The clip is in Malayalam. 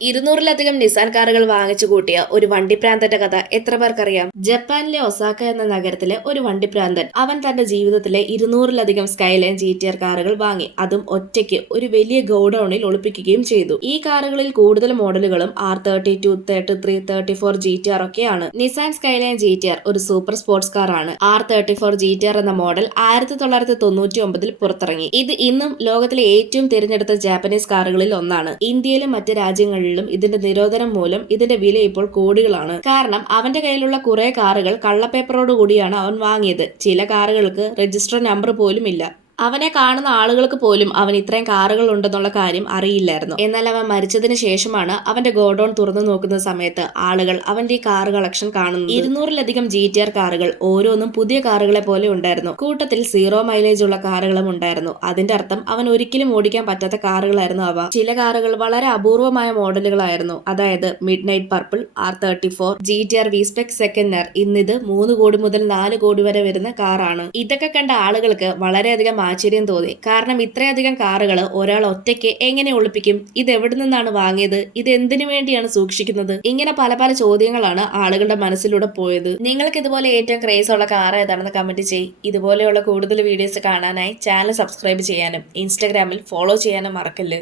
200-ലധികം നിസാൻ കാറുകൾ വാങ്ങിച്ചു കൂട്ടിയ ഒരു വണ്ടിപ്രാന്തന്റെ കഥ എത്ര പേർക്കറിയാം? ജപ്പാനിലെ ഒസാക്ക എന്ന നഗരത്തിലെ ഒരു വണ്ടിപ്രാന്തൻ അവൻ തന്റെ ജീവിതത്തിലെ 200-ലധികം സ്കൈലൈൻ GTR കാറുകൾ വാങ്ങി. അതും ഒറ്റയ്ക്ക് ഒരു വലിയ ഗോഡൌണിൽ ഒളിപ്പിക്കുകയും ചെയ്തു. ഈ കാറുകളിൽ കൂടുതൽ മോഡലുകളും R32, 33, 34 GTR ഒക്കെയാണ്. നിസാൻ സ്കൈലൈൻ GTR ഒരു സൂപ്പർ സ്പോർട്സ് കാർ ആണ്. R34 GTR എന്ന മോഡൽ 1999-ൽ പുറത്തിറങ്ങി. ഇത് ഇന്നും ലോകത്തിലെ ഏറ്റവും തിരഞ്ഞെടുത്ത ജാപ്പനീസ് കാറുകളിൽ ഒന്നാണ്. ഇന്ത്യയിലും മറ്റ് രാജ്യങ്ങളിലും ഇതിന്റെ നിരോധനം മൂലം ഇതിന്റെ വില ഇപ്പോൾ കോടികളാണ്. കാരണം അവന്റെ കയ്യിലുള്ള കുറെ കാറുകൾ കള്ളപ്പേപ്പറോട് കൂടിയാണ് അവൻ വാങ്ങിയത്. ചില കാറുകൾക്ക് രജിസ്റ്റർ നമ്പർ പോലും ഇല്ല. അവനെ കാണുന്ന ആളുകൾക്ക് പോലും അവൻ ഇത്രയും കാറുകൾ ഉണ്ടെന്നുള്ള കാര്യം അറിയില്ലായിരുന്നു. എന്നാൽ അവൻ മരിച്ചതിന് ശേഷമാണ് അവന്റെ ഗോഡൌൺ തുറന്നു നോക്കുന്ന സമയത്ത് ആളുകൾ അവന്റെ ഈ കാർ കളക്ഷൻ കാണുന്നത്. 200-ലധികം GTR കാറുകൾ ഓരോന്നും പുതിയ കാറുകളെ പോലെ ഉണ്ടായിരുന്നു. കൂട്ടത്തിൽ 0 മൈലേജ് ഉള്ള കാറുകളും ഉണ്ടായിരുന്നു. അതിന്റെ അർത്ഥം അവൻ ഒരിക്കലും ഓടിക്കാൻ പറ്റാത്ത കാറുകളായിരുന്നു അവ. ചില കാറുകൾ വളരെ അപൂർവമായ മോഡലുകളായിരുന്നു. അതായത് mid night purple, R34, GTR V-Spec സെക്കൻഡർ. ഇന്നിത് 3 കോടി മുതൽ 4 കോടി വരെ വരുന്ന കാറാണ്. ഇതൊക്കെ കണ്ട ആളുകൾക്ക് വളരെയധികം ആശ്ചര്യം തോന്നി. കാരണം ഇത്രയധികം കാറുകൾ ഒരാൾ ഒറ്റയ്ക്ക് എങ്ങനെ ഒളിപ്പിക്കും? ഇത് എവിടെ നിന്നാണ് വാങ്ങിയത്? ഇത് എന്തിനു വേണ്ടിയാണ് സൂക്ഷിക്കുന്നത്? ഇങ്ങനെ പല പല ചോദ്യങ്ങളാണ് ആളുകളുടെ മനസ്സിലൂടെ പോയത്. നിങ്ങൾക്ക് ഇതുപോലെ ഏറ്റവും ക്രേസ് ഉള്ള കാർ ഏതാണെന്ന് കമന്റ് ചെയ്യ്. ഇതുപോലെയുള്ള കൂടുതൽ വീഡിയോസ് കാണാനായി ചാനൽ സബ്സ്ക്രൈബ് ചെയ്യാനും ഇൻസ്റ്റാഗ്രാമിൽ ഫോളോ ചെയ്യാനും മറക്കല്ല്.